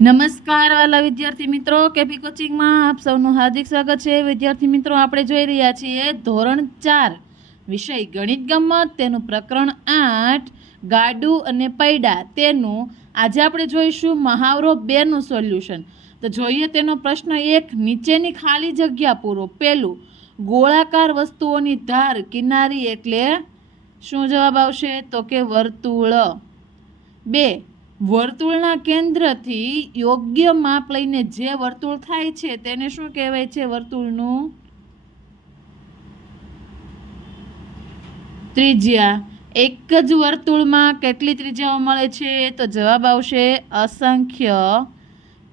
નમસ્કાર વાલા વિદ્યાર્થી મિત્રો, કેપી કોચિંગમાં આપ સૌનું હાર્દિક સ્વાગત છે। વિદ્યાર્થી મિત્રો, આપણે જોઈ રહ્યા છીએ ધોરણ 4 વિષય ગણિત ગમ્મત, તેનું પ્રકરણ 8 ગાડું અને પૈડા, તેનું આજે આપણે જોઈશું મહાવરો 2 નું સોલ્યુશન। તો જોઈએ તેનો પ્રશ્ન 1, નીચેની ખાલી જગ્યા પૂરો। પહેલું, ગોળાકાર વસ્તુઓની ધાર કિનારી એટલે શું જવાબ આવશે? તો કે વર્તુળ। 2, વર્તુળના કેન્દ્રથી યોગ્ય માપ લઈને જે વર્તુળ થાય છે તેને શું કહેવાય છે? વર્તુળનું ત્રિજ્યા। એક જ વર્તુળમાં કેટલી ત્રિજ્યાઓ મળે છે? તો જવાબ આવશે અસંખ્ય।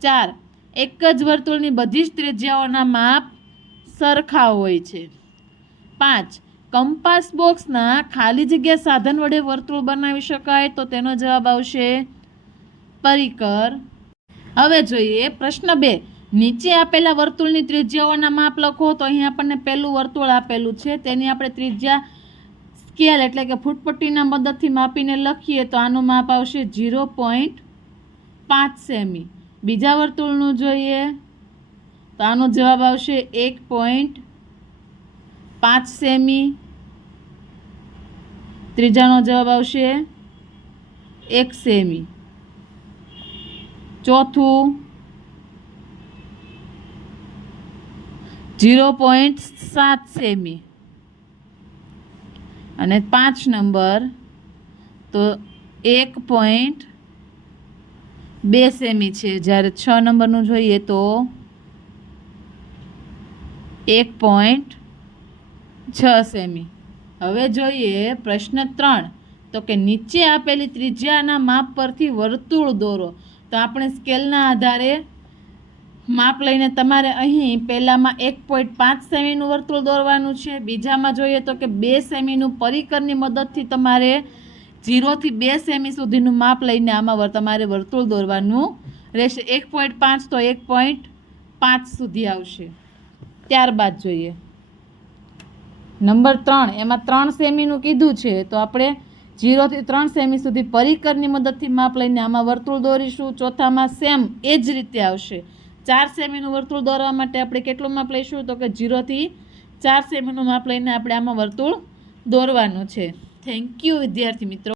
4, એક જ વર્તુળની બધી જ ત્રિજ્યાઓના માપ સરખા હોય છે। 5, કંપાસ બોક્સના ખાલી જગ્યા સાધન વડે વર્તુળ બનાવી શકાય, તો તેનો જવાબ આવશે પરિકર। હવે જોઈએ પ્રશ્ન 2, નીચે આપેલા વર્તુળની ત્રિજ્યાઓના માપ લખો। તો અહીં આપણને પહેલું વર્તુળ આપેલું છે, તેની આપણે ત્રિજ્યા સ્કેલ એટલે કે ફૂટપટ્ટીના મદદથી માપીને લખીએ તો આનું માપ આવશે 0.5 સેમી। બીજા વર્તુળનું જોઈએ તો આનો જવાબ આવશે 1.5 સેમી। ત્રીજાનો જવાબ આવશે 1 સેમી। ચોથું 0.7 સેમી અને 5 નંબર તો 1.2 સેમી છે। જ્યારે 6 નંબરનું જોઈએ તો 1.6 સેમી। હવે જોઈએ પ્રશ્ન 3, તો કે નીચે આપેલી ત્રિજ્યાના માપ પરથી વર્તુળ દોરો। તો આપણે સ્કેલના આધારે માપ લઈને તમારે અહીં પહેલામાં 1.5 સેમીનું વર્તુળ દોરવાનું છે। બીજામાં જોઈએ તો કે 2 સેમીનું પરિકરની મદદથી તમારે 0 થી 2 સેમી સુધીનું માપ લઈને આમાં તમારે વર્તુળ દોરવાનું રહેશે। 1.5 તો 1.5 સુધી આવશે। ત્યારબાદ જોઈએ નંબર 3, એમાં 3 સેમીનું કીધું છે, તો આપણે 0 થી 3 સેમી સુધી પરિકરની મદદથી માપ લઈને આમાં વર્તુળ દોરીશું। ચોથામાં સેમ એ જ રીતે આવશે। 4 સેમીનું વર્તુળ દોરવા માટે આપણે કેટલું માપ લઈશું? તો કે 0 થી 4 સેમીનું માપ લઈને આપણે આમાં વર્તુળ દોરવાનું છે। થેન્ક યુ વિદ્યાર્થી મિત્રો।